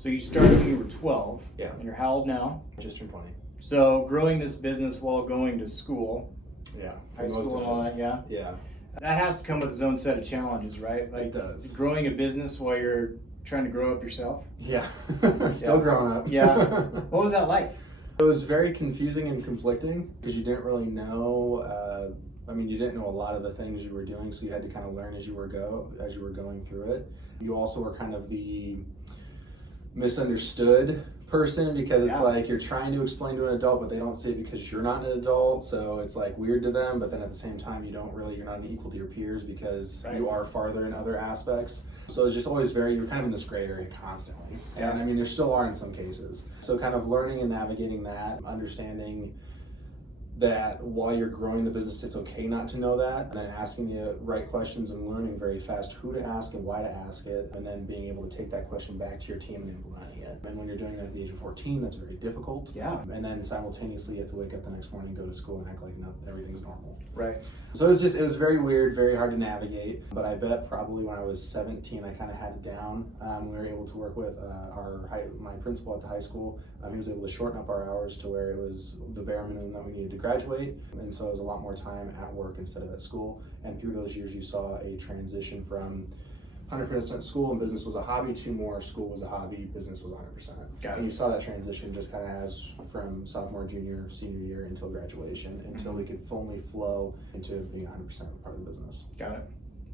So you started when you were 12. Yeah. And you're how old now? Just turned 20. So growing this business while going to school, Yeah. high school and all that, yeah? Yeah. That has to come with its own set of challenges, right? Like It does. growing a business while you're trying to grow up yourself. Yeah. Still growing up. Yeah. What was that like? It was very confusing and conflicting because you didn't really know. You didn't know a lot of the things you were doing, so you had to kind of learn as you were going through it. You also were kind of the misunderstood person because it's like you're trying to explain to an adult, but they don't see it because you're not an adult, so it's like weird to them. But then at the same time, you're not equal to your peers because you are farther in other aspects. So it's just always you're kind of in this gray area constantly. Yeah. And there still are in some cases. So kind of learning and navigating that, understanding that while you're growing the business, it's okay not to know that, and then asking the right questions and learning very fast who to ask and why to ask it, and then being able to take that question back to your team and implementing it. And when you're doing that at the age of 14, that's very difficult. Yeah. And then simultaneously, you have to wake up the next morning, go to school, and act like everything's normal. Right. So it was very weird, very hard to navigate. But I bet probably when I was 17, I kind of had it down. We were able to work with my principal at the high school. He was able to shorten up our hours to where it was the bare minimum that we needed to graduate. And so it was a lot more time at work instead of at school. And through those years, you saw a transition from 100% school and business was a hobby to more school was a hobby, business was 100%. Got it. And you saw that transition just kind of as from sophomore, junior, senior year until graduation, until we could fully flow into being 100% part of the business. Got it.